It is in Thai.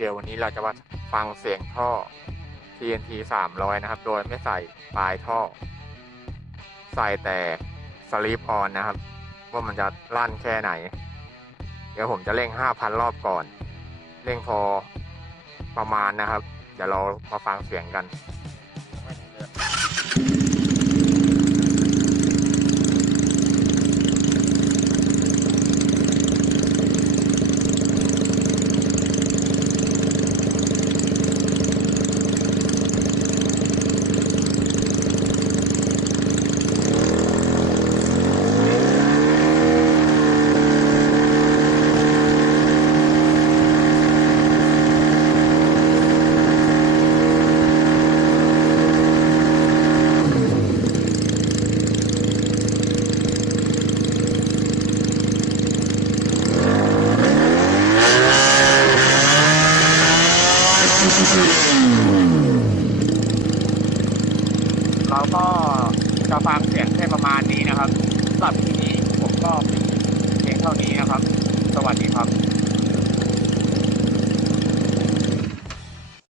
เดี๋ยววันนี้เราจะมาฟังเสียงท่อ TNT 300 นะครับ โดยไม่ใส่ปลายท่อ ใส่แต่สลีปออนนะครับ ว่ามันจะลั่นแค่ไหน เดี๋ยวผมจะเร่ง 5,000 รอบก่อน เร่งพอประมาณนะครับ เดี๋ยวเรามาฟังเสียงกัน เราก็จะฟังเสียงแค่ประมาณนี้นะครับสำหรับที่นี้ผมก็เพียงเท่านี้นะครับ สวัสดีครับ